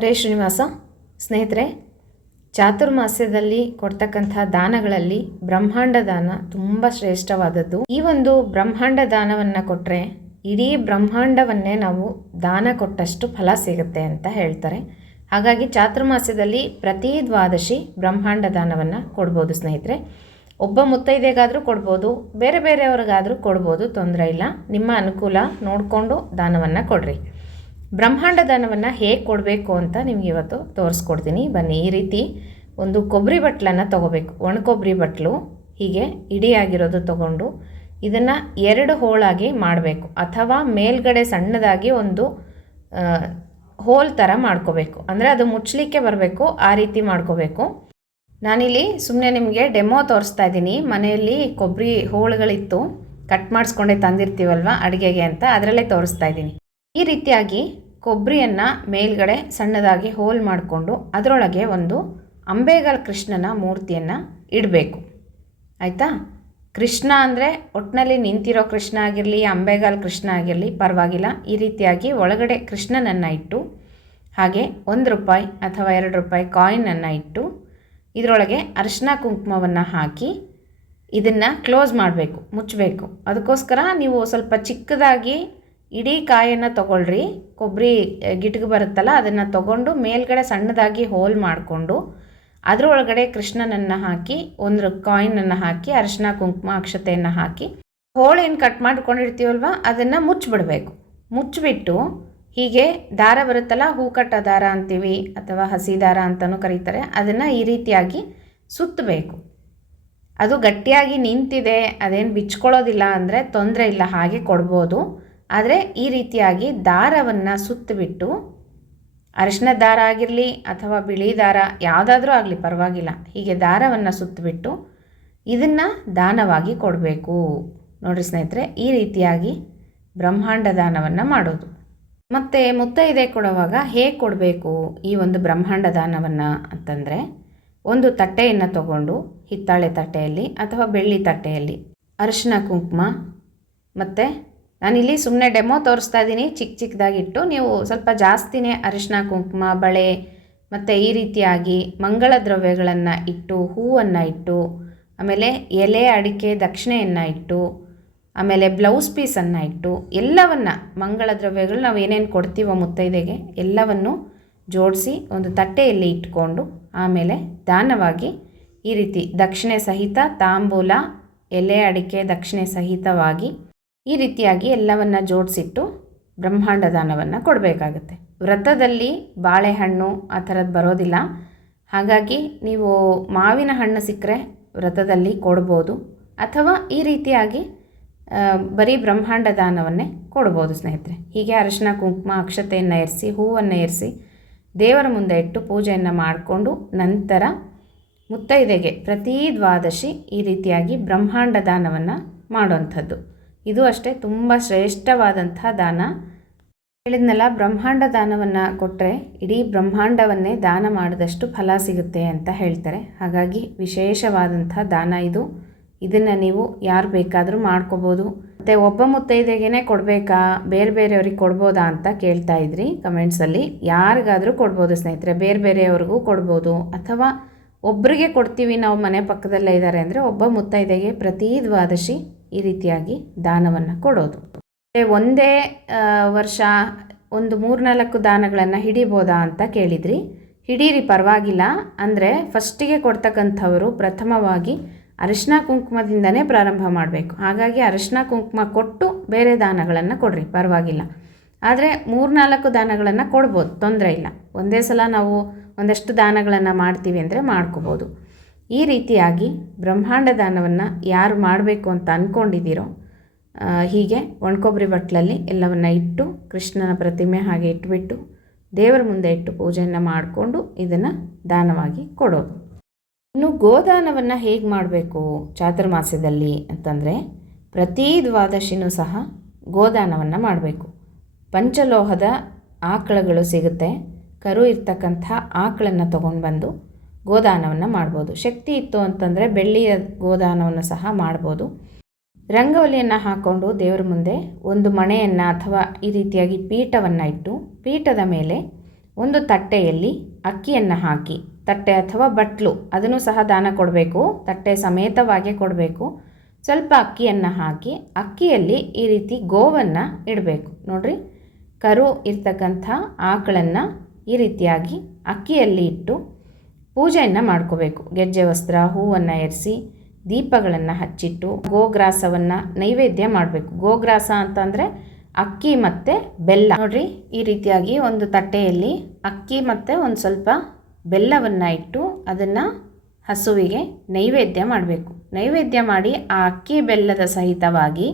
ಹರೇ ಶ್ರೀನಿವಾಸ. ಸ್ನೇಹಿತರೆ, ಚಾತುರ್ಮಾಸ್ಯದಲ್ಲಿ ಕೊಡ್ತಕ್ಕಂಥ ದಾನಗಳಲ್ಲಿ ಬ್ರಹ್ಮಾಂಡ ದಾನ ತುಂಬ ಶ್ರೇಷ್ಠವಾದದ್ದು. ಈ ಒಂದು ಬ್ರಹ್ಮಾಂಡ ದಾನವನ್ನು ಕೊಟ್ಟರೆ ಇಡೀ ಬ್ರಹ್ಮಾಂಡವನ್ನೇ ನಾವು ದಾನ ಕೊಟ್ಟಷ್ಟು ಫಲ ಸಿಗುತ್ತೆ ಅಂತ ಹೇಳ್ತಾರೆ. ಹಾಗಾಗಿ ಚಾತುರ್ಮಾಸ್ಯದಲ್ಲಿ ಪ್ರತಿ ದ್ವಾದಶಿ ಬ್ರಹ್ಮಾಂಡ ದಾನವನ್ನು ಕೊಡ್ಬೋದು ಸ್ನೇಹಿತರೆ. ಒಬ್ಬ ಮುತ್ತೈದೆಗಾದರೂ ಕೊಡ್ಬೋದು, ಬೇರೆ ಬೇರೆಯವ್ರಿಗಾದರೂ ಕೊಡ್ಬೋದು, ತೊಂದರೆ ಇಲ್ಲ. ನಿಮ್ಮ ಅನುಕೂಲ ನೋಡಿಕೊಂಡು ದಾನವನ್ನು ಕೊಡ್ರಿ. ಬ್ರಹ್ಮಾಂಡ ದಾನವನ್ನು ಹೇಗೆ ಕೊಡಬೇಕು ಅಂತ ನಿಮ್ಗೆ ಇವತ್ತು ತೋರಿಸ್ಕೊಡ್ತೀನಿ. ಬನ್ನಿ. ಈ ರೀತಿ ಒಂದು ಕೊಬ್ಬರಿ ಬಟ್ಲನ್ನು ತೊಗೋಬೇಕು. ಒಣ ಕೊಬ್ಬರಿ ಬಟ್ಲು ಹೀಗೆ ಇಡಿಯಾಗಿರೋದು ತೊಗೊಂಡು ಇದನ್ನು 2 ಹೋಳಾಗಿ ಮಾಡಬೇಕು, ಅಥವಾ ಮೇಲ್ಗಡೆ ಸಣ್ಣದಾಗಿ ಒಂದು ಹೋಲ್ ಥರ ಮಾಡ್ಕೋಬೇಕು. ಅಂದರೆ ಅದು ಮುಚ್ಚಲಿಕ್ಕೆ ಬರಬೇಕು, ಆ ರೀತಿ ಮಾಡ್ಕೋಬೇಕು. ನಾನಿಲ್ಲಿ ಸುಮ್ಮನೆ ನಿಮಗೆ ಡೆಮೋ ತೋರಿಸ್ತಾ ಇದ್ದೀನಿ. ಮನೆಯಲ್ಲಿ ಕೊಬ್ಬರಿ ಹೋಳುಗಳಿತ್ತು, ಕಟ್ ಮಾಡಿಸ್ಕೊಂಡೆ ತಂದಿರ್ತೀವಲ್ವ ಅಡುಗೆಗೆ ಅಂತ, ಅದರಲ್ಲೇ ತೋರಿಸ್ತಾ ಇದ್ದೀನಿ. ಈ ರೀತಿಯಾಗಿ ಕೊಬ್ಬರಿಯನ್ನು ಮೇಲ್ಗಡೆ ಸಣ್ಣದಾಗಿ ಹೋಲ್ ಮಾಡಿಕೊಂಡು ಅದರೊಳಗೆ ಒಂದು ಅಂಬೆಗಾಲ್ ಕೃಷ್ಣನ ಮೂರ್ತಿಯನ್ನು ಇಡಬೇಕು. ಆಯಿತಾ? ಕೃಷ್ಣ ಅಂದರೆ ಒಟ್ಟಿನಲ್ಲಿ ನಿಂತಿರೋ ಕೃಷ್ಣ ಆಗಿರಲಿ, ಅಂಬೆಗಾಲ್ ಕೃಷ್ಣ ಆಗಿರಲಿ ಪರವಾಗಿಲ್ಲ. ಈ ರೀತಿಯಾಗಿ ಒಳಗಡೆ ಕೃಷ್ಣನನ್ನು ಇಟ್ಟು, ಹಾಗೆ ₹1 ಅಥವಾ ₹2 ಕಾಯಿನನ್ನು ಇಟ್ಟು, ಇದರೊಳಗೆ ಅರಿಶಿನ ಕುಂಕುಮವನ್ನು ಹಾಕಿ ಇದನ್ನು ಕ್ಲೋಸ್ ಮಾಡಬೇಕು, ಮುಚ್ಚಬೇಕು. ಅದಕ್ಕೋಸ್ಕರ ನೀವು ಸ್ವಲ್ಪ ಚಿಕ್ಕದಾಗಿ ಇಡೀ ಕಾಯನ್ನು ತೊಗೊಳ್ರಿ. ಕೊಬ್ಬರಿ ಗಿಟ್ಗೆ ಬರುತ್ತಲ್ಲ, ಅದನ್ನು ತೊಗೊಂಡು ಮೇಲ್ಗಡೆ ಸಣ್ಣದಾಗಿ ಹೋಲ್ ಮಾಡಿಕೊಂಡು ಅದರೊಳಗಡೆ ಕೃಷ್ಣನನ್ನು ಹಾಕಿ, 1 ಕಾಯಿನನ್ನು ಹಾಕಿ, ಅರಿಶಿನ ಕುಂಕುಮ ಅಕ್ಷತೆಯನ್ನು ಹಾಕಿ, ಹೋಳೇನು ಕಟ್ ಮಾಡ್ಕೊಂಡಿರ್ತೀವಲ್ವ ಅದನ್ನು ಮುಚ್ಚಿಬಿಡಬೇಕು. ಮುಚ್ಚಿಬಿಟ್ಟು ಹೀಗೆ ದಾರ ಬರುತ್ತಲ್ಲ, ಹೂಕಟ್ಟ ದಾರ ಅಂತೀವಿ ಅಥವಾ ಹಸಿ ದಾರ ಅಂತಲೂ ಕರೀತಾರೆ, ಅದನ್ನು ಈ ರೀತಿಯಾಗಿ ಸುತ್ತಬೇಕು. ಅದು ಗಟ್ಟಿಯಾಗಿ ನಿಂತಿದೆ, ಅದೇನು ಬಿಚ್ಕೊಳ್ಳೋದಿಲ್ಲ ಅಂದರೆ ತೊಂದರೆ ಇಲ್ಲ, ಹಾಗೆ ಕೊಡ್ಬೋದು. ಆದರೆ ಈ ರೀತಿಯಾಗಿ ದಾರವನ್ನು ಸುತ್ತಿಬಿಟ್ಟು, ಅರಿಶಿನ ದಾರ ಆಗಿರಲಿ ಅಥವಾ ಬಿಳಿ ದಾರ ಯಾವುದಾದ್ರೂ ಆಗಲಿ ಪರವಾಗಿಲ್ಲ, ಹೀಗೆ ದಾರವನ್ನು ಸುತ್ತಿಬಿಟ್ಟು ಇದನ್ನು ದಾನವಾಗಿ ಕೊಡಬೇಕು. ನೋಡಿರಿ ಸ್ನೇಹಿತರೆ, ಈ ರೀತಿಯಾಗಿ ಬ್ರಹ್ಮಾಂಡ ದಾನವನ್ನು ಮಾಡೋದು. ಮತ್ತು ಮುತ್ತೈದೆ ಕೊಡುವಾಗ ಹೇಗೆ ಕೊಡಬೇಕು ಈ ಒಂದು ಬ್ರಹ್ಮಾಂಡ ದಾನವನ್ನು ಅಂತಂದರೆ, ಒಂದು ತಟ್ಟೆಯನ್ನು ತಗೊಂಡು, ಹಿತ್ತಾಳೆ ತಟ್ಟೆಯಲ್ಲಿ ಅಥವಾ ಬೆಳ್ಳಿ ತಟ್ಟೆಯಲ್ಲಿ ಅರಿಶಿನ ಕುಂಕುಮ, ಮತ್ತು ನಾನಿಲ್ಲಿ ಸುಮ್ಮನೆ ಡೆಮೋ ತೋರಿಸ್ತಾ ಇದ್ದೀನಿ, ಚಿಕ್ಕದಾಗಿಟ್ಟು. ನೀವು ಸ್ವಲ್ಪ ಜಾಸ್ತಿನೇ ಅರಿಶಿನ ಕುಂಕುಮ, ಬಳೆ ಮತ್ತು ಈ ರೀತಿಯಾಗಿ ಮಂಗಳ ದ್ರವ್ಯಗಳನ್ನು ಇಟ್ಟು, ಹೂವನ್ನು ಇಟ್ಟು, ಆಮೇಲೆ ಎಲೆ, ಅಡಿಕೆ, ದಕ್ಷಿಣೆಯನ್ನು ಇಟ್ಟು, ಆಮೇಲೆ ಬ್ಲೌಸ್ ಪೀಸನ್ನು ಇಟ್ಟು, ಎಲ್ಲವನ್ನು ಮಂಗಳ ದ್ರವ್ಯಗಳು ನಾವು ಏನೇನು ಕೊಡ್ತೀವೋ ಮುತ್ತೈದೆಗೆ ಎಲ್ಲವನ್ನು ಜೋಡಿಸಿ ಒಂದು ತಟ್ಟೆಯಲ್ಲಿ ಇಟ್ಕೊಂಡು, ಆಮೇಲೆ ದಾನವಾಗಿ ಈ ರೀತಿ ದಕ್ಷಿಣೆ ಸಹಿತ ತಾಂಬೂಲ, ಎಲೆ, ಅಡಿಕೆ, ದಕ್ಷಿಣೆ ಸಹಿತವಾಗಿ ಈ ರೀತಿಯಾಗಿ ಎಲ್ಲವನ್ನು ಜೋಡಿಸಿಟ್ಟು ಬ್ರಹ್ಮಾಂಡ ದಾನವನ್ನು ಕೊಡಬೇಕಾಗತ್ತೆ. ವ್ರತದಲ್ಲಿ ಬಾಳೆಹಣ್ಣು ಆ ಥರದ್ದು ಬರೋದಿಲ್ಲ. ಹಾಗಾಗಿ ನೀವು ಮಾವಿನ ಹಣ್ಣು ಸಿಕ್ಕರೆ ವ್ರತದಲ್ಲಿ ಕೊಡ್ಬೋದು, ಅಥವಾ ಈ ರೀತಿಯಾಗಿ ಬರೀ ಬ್ರಹ್ಮಾಂಡ ದಾನವನ್ನೇ ಕೊಡ್ಬೋದು ಸ್ನೇಹಿತರೆ. ಹೀಗೆ ಅರಿಶಿನ ಕುಂಕುಮ ಅಕ್ಷತೆಯನ್ನು ಏರಿಸಿ, ಹೂವನ್ನು ಏರಿಸಿ ದೇವರ ಮುಂದೆ ಇಟ್ಟು ಪೂಜೆಯನ್ನು ಮಾಡಿಕೊಂಡು, ನಂತರ ಮುತ್ತೈದೆಗೆ ಪ್ರತಿ ದ್ವಾದಶಿ ಈ ರೀತಿಯಾಗಿ ಬ್ರಹ್ಮಾಂಡ ದಾನವನ್ನು ಮಾಡುವಂಥದ್ದು. ಇದು ಅಷ್ಟೇ ತುಂಬ ಶ್ರೇಷ್ಠವಾದಂಥ ದಾನ. ಹೇಳಿದ್ನಲ್ಲ, ಬ್ರಹ್ಮಾಂಡ ದಾನವನ್ನು ಕೊಟ್ಟರೆ ಇಡೀ ಬ್ರಹ್ಮಾಂಡವನ್ನೇ ದಾನ ಮಾಡಿದಷ್ಟು ಫಲ ಸಿಗುತ್ತೆ ಅಂತ ಹೇಳ್ತಾರೆ. ಹಾಗಾಗಿ ವಿಶೇಷವಾದಂಥ ದಾನ ಇದು. ಇದನ್ನು ನೀವು ಯಾರು ಬೇಕಾದರೂ ಮಾಡ್ಕೋಬೋದು. ಮತ್ತು ಒಬ್ಬ ಮುತ್ತೈದೆಗೇ ಕೊಡಬೇಕಾ, ಬೇರೆ ಬೇರೆಯವ್ರಿಗೆ ಕೊಡ್ಬೋದಾ ಅಂತ ಕೇಳ್ತಾ ಇದ್ರಿ ಕಮೆಂಟ್ಸಲ್ಲಿ. ಯಾರಿಗಾದರೂ ಕೊಡ್ಬೋದು ಸ್ನೇಹಿತರೆ, ಬೇರೆ ಬೇರೆಯವ್ರಿಗೂ ಕೊಡ್ಬೋದು, ಅಥವಾ ಒಬ್ಬರಿಗೆ ಕೊಡ್ತೀವಿ ನಾವು ಮನೆ ಪಕ್ಕದಲ್ಲೇ ಇದ್ದಾರೆ ಅಂದರೆ ಒಬ್ಬ ಮುತ್ತೈದೆಗೆ ಪ್ರತಿ ದ್ವಾದಶಿ ಈ ರೀತಿಯಾಗಿ ದಾನವನ್ನು ಕೊಡೋದು. ಒಂದೇ ವರ್ಷ ಒಂದು 3-4 ದಾನಗಳನ್ನು ಹಿಡಿಬೋದಾ ಅಂತ ಕೇಳಿದ್ರಿ. ಹಿಡೀರಿ, ಪರವಾಗಿಲ್ಲ. ಅಂದರೆ ಫಸ್ಟಿಗೆ ಕೊಡ್ತಕ್ಕಂಥವರು ಪ್ರಥಮವಾಗಿ ಅರಿಶಿನ ಕುಂಕುಮದಿಂದನೇ ಪ್ರಾರಂಭ ಮಾಡಬೇಕು. ಹಾಗಾಗಿ ಅರಿಶಿನ ಕುಂಕುಮ ಕೊಟ್ಟು ಬೇರೆ ದಾನಗಳನ್ನು ಕೊಡ್ರಿ, ಪರವಾಗಿಲ್ಲ. ಆದರೆ 3-4 ದಾನಗಳನ್ನು ಕೊಡ್ಬೋದು, ತೊಂದರೆ ಇಲ್ಲ. ಒಂದೇ ಸಲ ನಾವು ಒಂದಷ್ಟು ದಾನಗಳನ್ನು ಮಾಡ್ತೀವಿ ಅಂದರೆ ಮಾಡ್ಕೋಬೋದು. ಈ ರೀತಿಯಾಗಿ ಬ್ರಹ್ಮಾಂಡ ದಾನವನ್ನು ಯಾರು ಮಾಡಬೇಕು ಅಂತ ಅಂದ್ಕೊಂಡಿದ್ದೀರೋ, ಹೀಗೆ ಒಣಕೊಬ್ಬರಿ ಬಟ್ಲಲ್ಲಿ ಎಲ್ಲವನ್ನು ಇಟ್ಟು, ಕೃಷ್ಣನ ಪ್ರತಿಮೆ ಹಾಗೆ ಇಟ್ಬಿಟ್ಟು ದೇವರ ಮುಂದೆ ಇಟ್ಟು ಪೂಜೆಯನ್ನು ಮಾಡಿಕೊಂಡು ಇದನ್ನು ದಾನವಾಗಿ ಕೊಡೋದು. ಇನ್ನು ಗೋದಾನವನ್ನು ಹೇಗೆ ಮಾಡಬೇಕು ಚಾತುರ್ಮಾಸ್ಯದಲ್ಲಿ ಅಂತಂದರೆ, ಪ್ರತಿ ದ್ವಾದಶಿನೂ ಸಹ ಗೋದಾನವನ್ನು ಮಾಡಬೇಕು. ಪಂಚಲೋಹದ ಆಕಳುಗಳು ಸಿಗುತ್ತೆ, ಕರು ಇರ್ತಕ್ಕಂಥ ಆಕಳನ್ನು ತೊಗೊಂಡು ಬಂದು ಗೋದಾನವನ್ನು ಮಾಡ್ಬೋದು. ಶಕ್ತಿ ಇತ್ತು ಅಂತಂದರೆ ಬೆಳ್ಳಿಯ ಗೋದಾನವನ್ನು ಸಹ ಮಾಡ್ಬೋದು. ರಂಗೋಲಿಯನ್ನು ಹಾಕ್ಕೊಂಡು ದೇವರ ಮುಂದೆ ಒಂದು ಮಣೆಯನ್ನು ಅಥವಾ ಈ ರೀತಿಯಾಗಿ ಪೀಠವನ್ನು ಇಟ್ಟು, ಪೀಠದ ಮೇಲೆ ಒಂದು ತಟ್ಟೆಯಲ್ಲಿ ಅಕ್ಕಿಯನ್ನು ಹಾಕಿ, ತಟ್ಟೆ ಅಥವಾ ಬಟ್ಲು ಅದನ್ನು ಸಹ ದಾನ ಕೊಡಬೇಕು, ತಟ್ಟೆ ಸಮೇತವಾಗಿ ಕೊಡಬೇಕು. ಸ್ವಲ್ಪ ಅಕ್ಕಿಯನ್ನು ಹಾಕಿ ಅಕ್ಕಿಯಲ್ಲಿ ಈ ರೀತಿ ಗೋವನ್ನು ಇಡಬೇಕು. ನೋಡಿರಿ, ಕರು ಇರ್ತಕ್ಕಂಥ ಆಕಳನ್ನು ಈ ರೀತಿಯಾಗಿ ಅಕ್ಕಿಯಲ್ಲಿ ಇಟ್ಟು ಪೂಜೆಯನ್ನು ಮಾಡ್ಕೋಬೇಕು. ಗೆಜ್ಜೆ ವಸ್ತ್ರ, ಹೂವನ್ನು ಏರಿಸಿ, ದೀಪಗಳನ್ನು ಹಚ್ಚಿಟ್ಟು ಗೋಗ್ರಾಸವನ್ನು ನೈವೇದ್ಯ ಮಾಡಬೇಕು. ಗೋಗ್ರಾಸ ಅಂತಂದರೆ ಅಕ್ಕಿ ಮತ್ತು ಬೆಲ್ಲ. ನೋಡಿರಿ, ಈ ರೀತಿಯಾಗಿ ಒಂದು ತಟ್ಟೆಯಲ್ಲಿ ಅಕ್ಕಿ ಮತ್ತು ಒಂದು ಸ್ವಲ್ಪ ಬೆಲ್ಲವನ್ನು ಇಟ್ಟು ಅದನ್ನು ಹಸುವಿಗೆ ನೈವೇದ್ಯ ಮಾಡಬೇಕು. ನೈವೇದ್ಯ ಮಾಡಿ ಆ ಅಕ್ಕಿ ಬೆಲ್ಲದ ಸಹಿತವಾಗಿ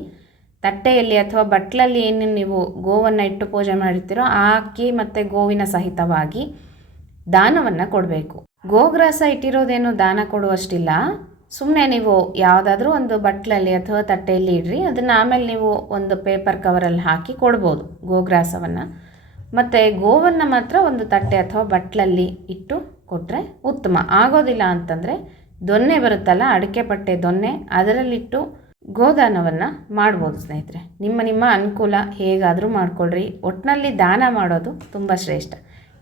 ತಟ್ಟೆಯಲ್ಲಿ ಅಥವಾ ಬಟ್ಲಲ್ಲಿ ಏನು ನೀವು ಗೋವನ್ನು ಇಟ್ಟು ಪೂಜೆ ಮಾಡಿರ್ತೀರೋ ಆ ಅಕ್ಕಿ ಮತ್ತು ಗೋವಿನ ಸಹಿತವಾಗಿ ದಾನವನ್ನು ಕೊಡಬೇಕು. ಗೋಗ್ರಾಸ ಇಟ್ಟಿರೋದೇನು ದಾನ ಕೊಡುವಷ್ಟಿಲ್ಲ. ಸುಮ್ಮನೆ ನೀವು ಯಾವುದಾದ್ರೂ ಒಂದು ಬಟ್ಲಲ್ಲಿ ಅಥವಾ ತಟ್ಟೆಯಲ್ಲಿ ಇಡ್ರಿ, ಅದನ್ನು ಆಮೇಲೆ ನೀವು ಒಂದು ಪೇಪರ್ ಕವರಲ್ಲಿ ಹಾಕಿ ಕೊಡ್ಬೋದು ಗೋಗ್ರಾಸವನ್ನು. ಮತ್ತು ಗೋವನ್ನು ಮಾತ್ರ ಒಂದು ತಟ್ಟೆ ಅಥವಾ ಬಟ್ಲಲ್ಲಿ ಇಟ್ಟು ಕೊಟ್ಟರೆ ಉತ್ತಮ. ಆಗೋದಿಲ್ಲ ಅಂತಂದರೆ ದೊನ್ನೆ ಬರುತ್ತಲ್ಲ, ಅಡಿಕೆ ಪಟ್ಟೆ ದೊನ್ನೆ, ಅದರಲ್ಲಿಟ್ಟು ಗೋದಾನವನ್ನು ಮಾಡ್ಬೋದು ಸ್ನೇಹಿತರೆ. ನಿಮ್ಮ ಅನುಕೂಲ ಹೇಗಾದರೂ ಮಾಡಿಕೊಳ್ಳ್ರಿ. ಒಟ್ಟಿನಲ್ಲಿ ದಾನ ಮಾಡೋದು ತುಂಬ ಶ್ರೇಷ್ಠ.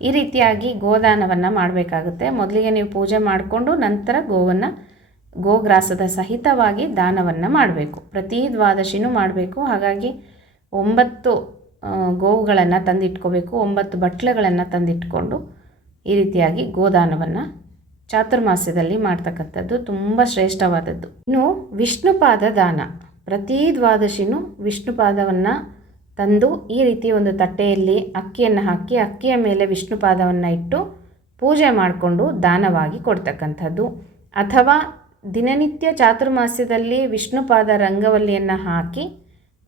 ಈ ರೀತಿಯಾಗಿ ಗೋದಾನವನ್ನು ಮಾಡಬೇಕಾಗುತ್ತೆ. ಮೊದಲಿಗೆ ನೀವು ಪೂಜೆ ಮಾಡಿಕೊಂಡು ನಂತರ ಗೋಗ್ರಾಸದ ಸಹಿತವಾಗಿ ದಾನವನ್ನು ಮಾಡಬೇಕು. ಪ್ರತಿ ದ್ವಾದಶಿನೂ ಮಾಡಬೇಕು. ಹಾಗಾಗಿ 9 ಗೋವುಗಳನ್ನು ತಂದಿಟ್ಕೋಬೇಕು, 9 ಬಟ್ಲುಗಳನ್ನು ತಂದಿಟ್ಕೊಂಡು ಈ ರೀತಿಯಾಗಿ ಗೋದಾನವನ್ನು ಚಾತುರ್ಮಾಸ್ಯದಲ್ಲಿ ಮಾಡ್ತಕ್ಕಂಥದ್ದು ತುಂಬ ಶ್ರೇಷ್ಠವಾದದ್ದು. ಇನ್ನು ವಿಷ್ಣುಪಾದ ದಾನ. ಪ್ರತಿ ದ್ವಾದಶಿನೂ ವಿಷ್ಣುಪಾದವನ್ನು ತಂದು ಈ ರೀತಿ ಒಂದು ತಟ್ಟೆಯಲ್ಲಿ ಅಕ್ಕಿಯನ್ನು ಹಾಕಿ ಅಕ್ಕಿಯ ಮೇಲೆ ವಿಷ್ಣುಪಾದವನ್ನು ಇಟ್ಟು ಪೂಜೆ ಮಾಡಿಕೊಂಡು ದಾನವಾಗಿ ಕೊಡ್ತಕ್ಕಂಥದ್ದು. ಅಥವಾ ದಿನನಿತ್ಯ ಚಾತುರ್ಮಾಸ್ಯದಲ್ಲಿ ವಿಷ್ಣುಪಾದ ರಂಗವಲ್ಲಿಯನ್ನು ಹಾಕಿ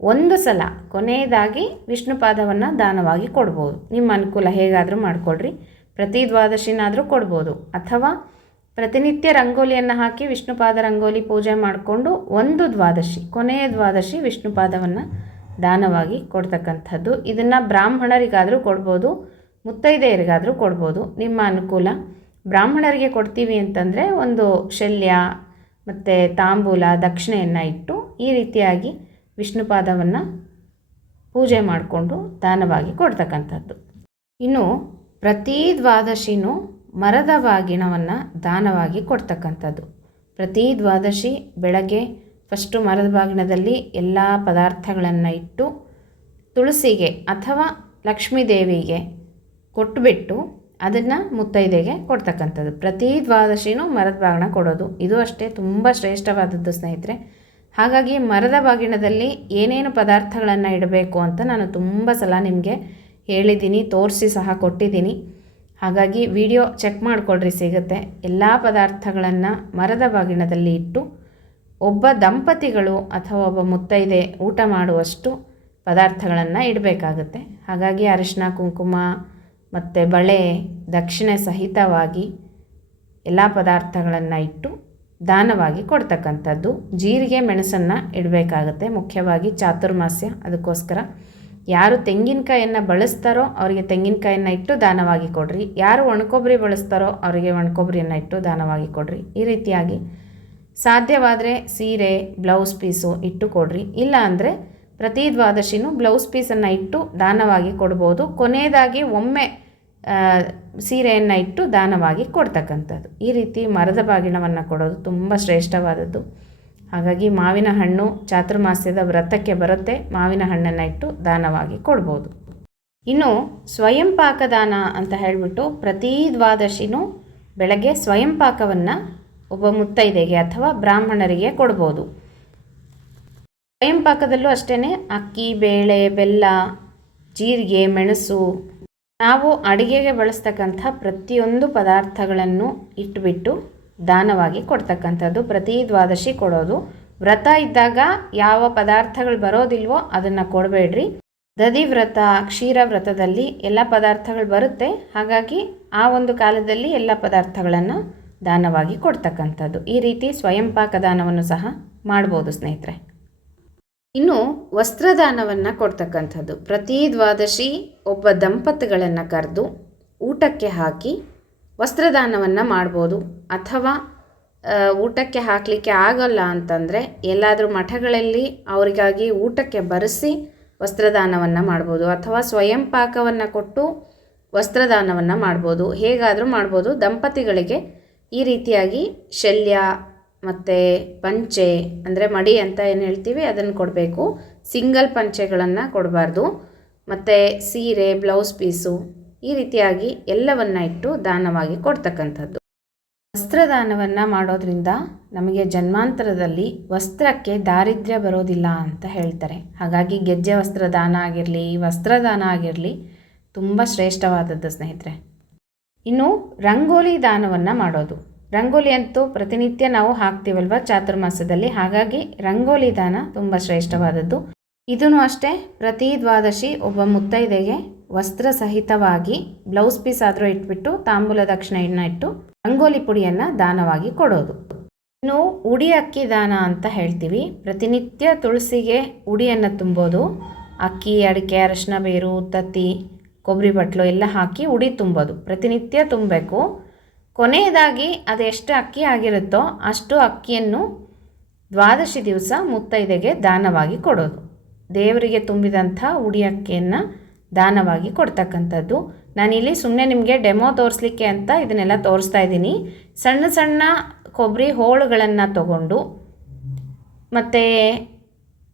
ಒಂದು ಸಲ ಕೊನೆಯದಾಗಿ ವಿಷ್ಣುಪಾದವನ್ನು ದಾನವಾಗಿ ಕೊಡ್ಬೋದು. ನಿಮ್ಮ ಅನುಕೂಲ ಹೇಗಾದರೂ ಮಾಡಿಕೊಡ್ರಿ. ಪ್ರತಿ ದ್ವಾದಶಿನಾದರೂ ಕೊಡ್ಬೋದು. ಅಥವಾ ಪ್ರತಿನಿತ್ಯ ರಂಗೋಲಿಯನ್ನು ಹಾಕಿ ವಿಷ್ಣುಪಾದ ರಂಗೋಲಿ ಪೂಜೆ ಮಾಡಿಕೊಂಡು ಒಂದು ದ್ವಾದಶಿ, ಕೊನೆಯ ದ್ವಾದಶಿ ವಿಷ್ಣುಪಾದವನ್ನು ದಾನವಾಗಿ ಕೊಡ್ತಕ್ಕಂಥದ್ದು. ಇದನ್ನು ಬ್ರಾಹ್ಮಣರಿಗಾದರೂ ಕೊಡ್ಬೋದು, ಮುತ್ತೈದೆಯರಿಗಾದರೂ ಕೊಡ್ಬೋದು, ನಿಮ್ಮ ಅನುಕೂಲ. ಬ್ರಾಹ್ಮಣರಿಗೆ ಕೊಡ್ತೀವಿ ಅಂತಂದರೆ ಒಂದು ಶಲ್ಯ ಮತ್ತು ತಾಂಬೂಲ ದಕ್ಷಿಣೆಯನ್ನು ಇಟ್ಟು ಈ ರೀತಿಯಾಗಿ ವಿಷ್ಣುಪಾದವನ್ನು ಪೂಜೆ ಮಾಡಿಕೊಂಡು ದಾನವಾಗಿ ಕೊಡ್ತಕ್ಕಂಥದ್ದು. ಇನ್ನು ಪ್ರತಿ ದ್ವಾದಶಿನೂ ಮರದ ಬಾಗಿಣವನ್ನು ದಾನವಾಗಿ ಕೊಡ್ತಕ್ಕಂಥದ್ದು. ಪ್ರತಿ ದ್ವಾದಶಿ ಬೆಳಗ್ಗೆ ಫಸ್ಟು ಮರದ ಬಾಗಿಣದಲ್ಲಿ ಎಲ್ಲ ಪದಾರ್ಥಗಳನ್ನು ಇಟ್ಟು ತುಳಸಿಗೆ ಅಥವಾ ಲಕ್ಷ್ಮೀ ದೇವಿಗೆ ಕೊಟ್ಟುಬಿಟ್ಟು ಅದನ್ನು ಮುತ್ತೈದೆಗೆ ಕೊಡ್ತಕ್ಕಂಥದ್ದು. ಪ್ರತಿ ದ್ವಾದಶಿನೂ ಮರದ ಬಾಗಿಣ ಕೊಡೋದು. ಇದು ಅಷ್ಟೇ ತುಂಬ ಶ್ರೇಷ್ಠವಾದದ್ದು ಸ್ನೇಹಿತರೆ. ಹಾಗಾಗಿ ಮರದ ಬಾಗಿಣದಲ್ಲಿ ಏನೇನು ಪದಾರ್ಥಗಳನ್ನು ಇಡಬೇಕು ಅಂತ ನಾನು ತುಂಬ ಸಲ ನಿಮಗೆ ಹೇಳಿದ್ದೀನಿ, ತೋರಿಸಿ ಸಹ ಕೊಟ್ಟಿದ್ದೀನಿ. ಹಾಗಾಗಿ ವಿಡಿಯೋ ಚೆಕ್ ಮಾಡಿಕೊಡ್ರಿ, ಸಿಗುತ್ತೆ. ಎಲ್ಲ ಪದಾರ್ಥಗಳನ್ನು ಮರದ ಬಾಗಿಣದಲ್ಲಿ ಇಟ್ಟು ಒಬ್ಬ ದಂಪತಿಗಳು ಅಥವಾ ಒಬ್ಬ ಮುತ್ತೈದೆ ಊಟ ಮಾಡುವಷ್ಟು ಪದಾರ್ಥಗಳನ್ನು ಇಡಬೇಕಾಗುತ್ತೆ. ಹಾಗಾಗಿ ಅರಿಶಿನ, ಕುಂಕುಮ ಮತ್ತು ಬಳೆ, ದಕ್ಷಿಣೆ ಸಹಿತವಾಗಿ ಎಲ್ಲ ಪದಾರ್ಥಗಳನ್ನು ಇಟ್ಟು ದಾನವಾಗಿ ಕೊಡ್ತಕ್ಕಂಥದ್ದು. ಜೀರಿಗೆ, ಮೆಣಸನ್ನು ಇಡಬೇಕಾಗುತ್ತೆ, ಮುಖ್ಯವಾಗಿ ಚಾತುರ್ಮಾಸ್ಯ. ಅದಕ್ಕೋಸ್ಕರ ಯಾರು ತೆಂಗಿನಕಾಯನ್ನು ಬಳಸ್ತಾರೋ ಅವರಿಗೆ ತೆಂಗಿನಕಾಯನ್ನು ಇಟ್ಟು ದಾನವಾಗಿ ಕೊಡ್ರಿ. ಯಾರು ಒಣಕೊಬ್ಬರಿ ಬಳಸ್ತಾರೋ ಅವರಿಗೆ ಒಣಕೊಬ್ಬರಿಯನ್ನು ಇಟ್ಟು ದಾನವಾಗಿ ಕೊಡ್ರಿ. ಈ ರೀತಿಯಾಗಿ ಸಾಧ್ಯವಾದರೆ ಸೀರೆ, ಬ್ಲೌಸ್ ಪೀಸು ಇಟ್ಟು ಕೊಡ್ರಿ. ಇಲ್ಲ ಅಂದರೆ ಪ್ರತಿ ದ್ವಾದಶಿನೂ ಬ್ಲೌಸ್ ಪೀಸನ್ನು ಇಟ್ಟು ದಾನವಾಗಿ ಕೊಡ್ಬೋದು. ಕೊನೆಯದಾಗಿ ಒಮ್ಮೆ ಸೀರೆಯನ್ನು ಇಟ್ಟು ದಾನವಾಗಿ ಕೊಡ್ತಕ್ಕಂಥದ್ದು. ಈ ರೀತಿ ಮರದ ಬಾಗಿಣವನ್ನು ಕೊಡೋದು ತುಂಬ ಶ್ರೇಷ್ಠವಾದದ್ದು. ಹಾಗಾಗಿ ಮಾವಿನ ಹಣ್ಣು ಚಾತುರ್ಮಾಸ್ಯದ ವ್ರತಕ್ಕೆ ಬರುತ್ತೆ, ಮಾವಿನ ಹಣ್ಣನ್ನು ಇಟ್ಟು ದಾನವಾಗಿ ಕೊಡ್ಬೋದು. ಇನ್ನು ಸ್ವಯಂ ಪಾಕದಾನ ಅಂತ ಹೇಳಿಬಿಟ್ಟು ಪ್ರತಿ ದ್ವಾದಶಿನೂ ಬೆಳಗ್ಗೆ ಸ್ವಯಂ ಪಾಕವನ್ನು ಒಬ್ಬ ಮುತ್ತೈದೆಗೆ ಅಥವಾ ಬ್ರಾಹ್ಮಣರಿಗೆ ಕೊಡ್ಬೋದು. ಸ್ವಯಂ ಪಾಕದಲ್ಲೂ ಅಷ್ಟೇ ಅಕ್ಕಿ, ಬೇಳೆ, ಬೆಲ್ಲ, ಜೀರಿಗೆ, ಮೆಣಸು, ನಾವು ಅಡುಗೆಗೆ ಬಳಸ್ತಕ್ಕಂಥ ಪ್ರತಿಯೊಂದು ಪದಾರ್ಥಗಳನ್ನು ಇಟ್ಟುಬಿಟ್ಟು ದಾನವಾಗಿ ಕೊಡ್ತಕ್ಕಂಥದ್ದು. ಪ್ರತಿ ದ್ವಾದಶಿ ಕೊಡೋದು. ವ್ರತ ಇದ್ದಾಗ ಯಾವ ಪದಾರ್ಥಗಳು ಬರೋದಿಲ್ವೋ ಅದನ್ನು ಕೊಡಬೇಡ್ರಿ. ದಧಿ ವ್ರತ, ಕ್ಷೀರ ವ್ರತದಲ್ಲಿ ಎಲ್ಲ ಪದಾರ್ಥಗಳು ಬರುತ್ತೆ. ಹಾಗಾಗಿ ಆ ಒಂದು ಕಾಲದಲ್ಲಿ ಎಲ್ಲ ಪದಾರ್ಥಗಳನ್ನು ದಾನವಾಗಿ ಕೊಡ್ತಕ್ಕಂಥದ್ದು. ಈ ರೀತಿ ಸ್ವಯಂ ಪಾಕ ದಾನವನ್ನು ಸಹ ಮಾಡ್ಬೋದು ಸ್ನೇಹಿತರೆ. ಇನ್ನು ವಸ್ತ್ರದಾನವನ್ನು ಕೊಡ್ತಕ್ಕಂಥದ್ದು. ಪ್ರತಿ ದ್ವಾದಶಿ ಒಬ್ಬ ದಂಪತಿಗಳನ್ನು ಕರೆದು ಊಟಕ್ಕೆ ಹಾಕಿ ವಸ್ತ್ರದಾನವನ್ನು ಮಾಡ್ಬೋದು. ಅಥವಾ ಊಟಕ್ಕೆ ಹಾಕಲಿಕ್ಕೆ ಆಗೋಲ್ಲ ಅಂತಂದರೆ ಎಲ್ಲಾದರೂ ಮಠಗಳಲ್ಲಿ ಅವರಿಗಾಗಿ ಊಟಕ್ಕೆ ಬರೆಸಿ ವಸ್ತ್ರದಾನವನ್ನು ಮಾಡ್ಬೋದು. ಅಥವಾ ಸ್ವಯಂ ಪಾಕವನ್ನು ಕೊಟ್ಟು ವಸ್ತ್ರದಾನವನ್ನು ಮಾಡ್ಬೋದು, ಹೇಗಾದರೂ ಮಾಡ್ಬೋದು. ದಂಪತಿಗಳಿಗೆ ಈ ರೀತಿಯಾಗಿ ಶಲ್ಯ ಮತ್ತು ಪಂಚೆ ಅಂದರೆ ಮಡಿ ಅಂತ ಏನು ಹೇಳ್ತೀವಿ ಅದನ್ನು ಕೊಡಬೇಕು. ಸಿಂಗಲ್ ಪಂಚೆಗಳನ್ನು ಕೊಡಬಾರ್ದು. ಮತ್ತು ಸೀರೆ, ಬ್ಲೌಸ್ ಪೀಸು ಈ ರೀತಿಯಾಗಿ ಎಲ್ಲವನ್ನು ಇಟ್ಟು ದಾನವಾಗಿ ಕೊಡ್ತಕ್ಕಂಥದ್ದು. ವಸ್ತ್ರದಾನವನ್ನು ಮಾಡೋದ್ರಿಂದ ನಮಗೆ ಜನ್ಮಾಂತರದಲ್ಲಿ ವಸ್ತ್ರಕ್ಕೆ ದಾರಿದ್ರ್ಯ ಬರೋದಿಲ್ಲ ಅಂತ ಹೇಳ್ತಾರೆ. ಹಾಗಾಗಿ ಗೆಜ್ಜೆ ವಸ್ತ್ರದಾನ ಆಗಿರಲಿ, ವಸ್ತ್ರದಾನ ಆಗಿರಲಿ ತುಂಬ ಶ್ರೇಷ್ಠವಾದದ್ದು ಸ್ನೇಹಿತರೆ. ಇನ್ನು ರಂಗೋಲಿ ದಾನವನ್ನು ಮಾಡೋದು. ರಂಗೋಲಿ ಅಂತೂ ಪ್ರತಿನಿತ್ಯ ನಾವು ಹಾಕ್ತೀವಲ್ವ ಚಾತುರ್ಮಾಸದಲ್ಲಿ, ಹಾಗಾಗಿ ರಂಗೋಲಿ ದಾನ ತುಂಬ ಶ್ರೇಷ್ಠವಾದದ್ದು. ಇದೂ ಅಷ್ಟೇ, ಪ್ರತಿ ದ್ವಾದಶಿ ಒಬ್ಬ ಮುತ್ತೈದೆಗೆ ವಸ್ತ್ರ ಸಹಿತವಾಗಿ ಬ್ಲೌಸ್ ಪೀಸ್ ಆದರೂ ಇಟ್ಬಿಟ್ಟು ತಾಂಬೂಲ ದಕ್ಷಿಣೆಯನ್ನು ಇಟ್ಟು ರಂಗೋಲಿ ಪುಡಿಯನ್ನು ದಾನವಾಗಿ ಕೊಡೋದು. ಇನ್ನು ಉಡಿ ಅಕ್ಕಿ ದಾನ ಅಂತ ಹೇಳ್ತೀವಿ. ಪ್ರತಿನಿತ್ಯ ತುಳಸಿಗೆ ಉಡಿಯನ್ನು ತುಂಬೋದು. ಅಕ್ಕಿ, ಅಡಿಕೆ, ಅರಶಿನ ಬೇರು, ತತ್ತಿ, ಕೊಬ್ಬರಿ ಬಟ್ಲು ಎಲ್ಲ ಹಾಕಿ ಉಡಿ ತುಂಬೋದು. ಪ್ರತಿನಿತ್ಯ ತುಂಬಬೇಕು. ಕೊನೆಯದಾಗಿ ಅದೆಷ್ಟು ಅಕ್ಕಿ ಆಗಿರುತ್ತೋ ಅಷ್ಟು ಅಕ್ಕಿಯನ್ನು ದ್ವಾದಶಿ ದಿವಸ ಮುತ್ತೈದೆಗೆ ದಾನವಾಗಿ ಕೊಡೋದು. ದೇವರಿಗೆ ತುಂಬಿದಂಥ ಉಡಿ ಅಕ್ಕಿಯನ್ನು ದಾನವಾಗಿ ಕೊಡ್ತಕ್ಕಂಥದ್ದು. ನಾನಿಲ್ಲಿ ಸುಮ್ಮನೆ ನಿಮಗೆ ಡೆಮೋ ತೋರಿಸ್ಲಿಕ್ಕೆ ಅಂತ ಇದನ್ನೆಲ್ಲ ತೋರಿಸ್ತಾ ಇದ್ದೀನಿ. ಸಣ್ಣ ಸಣ್ಣ ಕೊಬ್ಬರಿ ಹೋಳುಗಳನ್ನು ತಗೊಂಡು ಮತ್ತು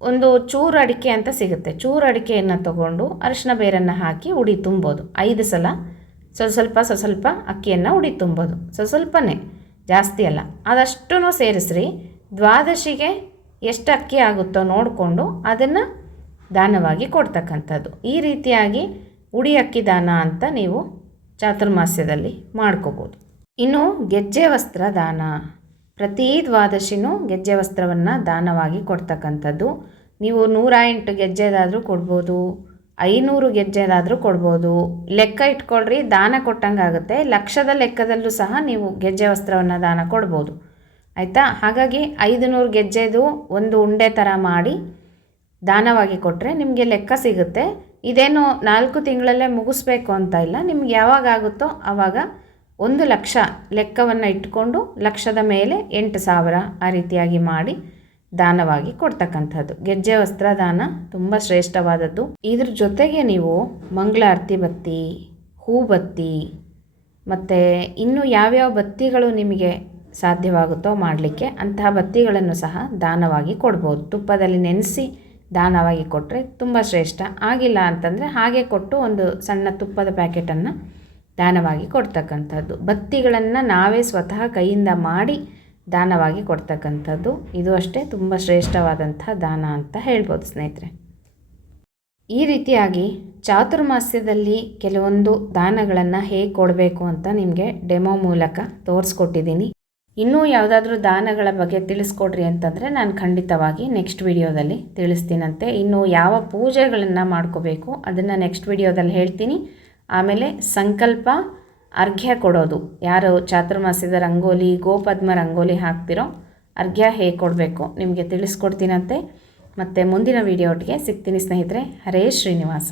ಒಂದು ಚೂರು ಅಡಿಕೆ ಅಂತ ಸಿಗುತ್ತೆ, ಚೂರು ಅಡಿಕೆಯನ್ನು ತಗೊಂಡು ಅರಿಶಿನ ಬೇರನ್ನು ಹಾಕಿ ಉಡಿ ತುಂಬೋದು. 5 ಸಲ ಸ್ವಲ್ಪ ಅಕ್ಕಿಯನ್ನು ಉಡಿ ತುಂಬೋದು. ಸ್ವಲ್ಪನೇ, ಜಾಸ್ತಿ ಅಲ್ಲ. ಅದಷ್ಟೂ ಸೇರಿಸ್ರಿ. ದ್ವಾದಶಿಗೆ ಎಷ್ಟು ಅಕ್ಕಿ ಆಗುತ್ತೋ ನೋಡಿಕೊಂಡು ಅದನ್ನು ದಾನವಾಗಿ ಕೊಡ್ತಕ್ಕಂಥದ್ದು. ಈ ರೀತಿಯಾಗಿ ಉಡಿ ಅಕ್ಕಿ ದಾನ ಅಂತ ನೀವು ಚಾತುರ್ಮಾಸ್ಯದಲ್ಲಿ ಮಾಡ್ಕೋಬೋದು. ಇನ್ನು ಗೆಜ್ಜೆ ವಸ್ತ್ರ ದಾನ. ಪ್ರತಿ ದ್ವಾದಶಿನೂ ಗೆಜ್ಜೆ ವಸ್ತ್ರವನ್ನು ದಾನವಾಗಿ ಕೊಡ್ತಕ್ಕಂಥದ್ದು. ನೀವು 108 ಗೆಜ್ಜೆದಾದರೂ ಕೊಡ್ಬೋದು, 500 ಗೆಜ್ಜೆದಾದರೂ ಕೊಡ್ಬೋದು. ಲೆಕ್ಕ ಇಟ್ಕೊಳ್ರಿ, ದಾನ ಕೊಟ್ಟಂಗೆ ಆಗುತ್ತೆ. ಲಕ್ಷದ ಲೆಕ್ಕದಲ್ಲೂ ಸಹ ನೀವು ಗೆಜ್ಜೆ ವಸ್ತ್ರವನ್ನು ದಾನ ಕೊಡ್ಬೋದು, ಆಯಿತಾ. ಹಾಗಾಗಿ 500 ಗೆಜ್ಜೆದು ಒಂದು ಉಂಡೆ ಥರ ಮಾಡಿ ದಾನವಾಗಿ ಕೊಟ್ಟರೆ ನಿಮಗೆ ಲೆಕ್ಕ ಸಿಗುತ್ತೆ. ಇದೇನು 4 ತಿಂಗಳಲ್ಲೇ ಮುಗಿಸ್ಬೇಕು ಅಂತ ಇಲ್ಲ. ನಿಮ್ಗೆ ಯಾವಾಗ ಆಗುತ್ತೋ ಆವಾಗ 1 ಲಕ್ಷ ಲೆಕ್ಕವನ್ನು ಇಟ್ಕೊಂಡು ಲಕ್ಷದ ಮೇಲೆ 8,000 ಆ ರೀತಿಯಾಗಿ ಮಾಡಿ ದಾನವಾಗಿ ಕೊಡ್ತಕ್ಕಂಥದ್ದು. ಗೆಜ್ಜೆ ವಸ್ತ್ರ ದಾನ ತುಂಬ ಶ್ರೇಷ್ಠವಾದದ್ದು. ಇದ್ರ ಜೊತೆಗೆ ನೀವು ಮಂಗಳಾರತಿ ಬತ್ತಿ, ಹೂ ಬತ್ತಿ ಮತ್ತು ಇನ್ನೂ ಯಾವ್ಯಾವ ಬತ್ತಿಗಳು ನಿಮಗೆ ಸಾಧ್ಯವಾಗುತ್ತೋ ಮಾಡಲಿಕ್ಕೆ ಅಂತಹ ಬತ್ತಿಗಳನ್ನು ಸಹ ದಾನವಾಗಿ ಕೊಡ್ಬೋದು. ತುಪ್ಪದಲ್ಲಿ ನೆನೆಸಿ ದಾನವಾಗಿ ಕೊಟ್ಟರೆ ತುಂಬ ಶ್ರೇಷ್ಠ. ಆಗಿಲ್ಲ ಅಂತಂದರೆ ಹಾಗೆ ಕೊಟ್ಟು ಒಂದು ಸಣ್ಣ ತುಪ್ಪದ ಪ್ಯಾಕೆಟನ್ನು ದಾನವಾಗಿ ಕೊಡ್ತಕ್ಕಂಥದ್ದು. ಬತ್ತಿಗಳನ್ನು ನಾವೇ ಸ್ವತಃ ಕೈಯಿಂದ ಮಾಡಿ ದಾನವಾಗಿ ಕೊಡ್ತಕ್ಕಂಥದ್ದು. ಇದು ಅಷ್ಟೇ ತುಂಬ ಶ್ರೇಷ್ಠವಾದಂಥ ದಾನ ಅಂತ ಹೇಳ್ಬೋದು ಸ್ನೇಹಿತರೆ. ಈ ರೀತಿಯಾಗಿ ಚಾತುರ್ಮಾಸ್ಯದಲ್ಲಿ ಕೆಲವೊಂದು ದಾನಗಳನ್ನು ಹೇಗೆ ಕೊಡಬೇಕು ಅಂತ ನಿಮಗೆ ಡೆಮೋ ಮೂಲಕ ತೋರಿಸ್ಕೊಟ್ಟಿದ್ದೀನಿ. ಇನ್ನೂ ಯಾವುದಾದ್ರೂ ದಾನಗಳ ಬಗ್ಗೆ ತಿಳಿಸ್ಕೊಡ್ರಿ ಅಂತಂದರೆ ನಾನು ಖಂಡಿತವಾಗಿ ನೆಕ್ಸ್ಟ್ ವಿಡಿಯೋದಲ್ಲಿ ತಿಳಿಸ್ತೀನಂತೆ. ಇನ್ನು ಯಾವ ಪೂಜೆಗಳನ್ನು ಮಾಡ್ಕೋಬೇಕು ಅದನ್ನು ನೆಕ್ಸ್ಟ್ ವಿಡಿಯೋದಲ್ಲಿ ಹೇಳ್ತೀನಿ. ಆಮೇಲೆ ಸಂಕಲ್ಪ, ಅರ್ಘ್ಯ ಕೊಡೋದು. ಯಾರು ಚಾತುರ್ಮಾಸ್ಯದ ರಂಗೋಲಿ, ಗೋಪದ್ಮ ರಂಗೋಲಿ ಹಾಕ್ತಿರೋ ಅರ್ಘ್ಯ ಹೇಗೆ ಕೊಡಬೇಕು ನಿಮಗೆ ತಿಳಿಸ್ಕೊಡ್ತೀನಂತೆ. ಮತ್ತು ಮುಂದಿನ ವಿಡಿಯೋ ಒಟ್ಟಿಗೆ ಸಿಗ್ತೀನಿ ಸ್ನೇಹಿತರೆ. ಹರೇ ಶ್ರೀನಿವಾಸ.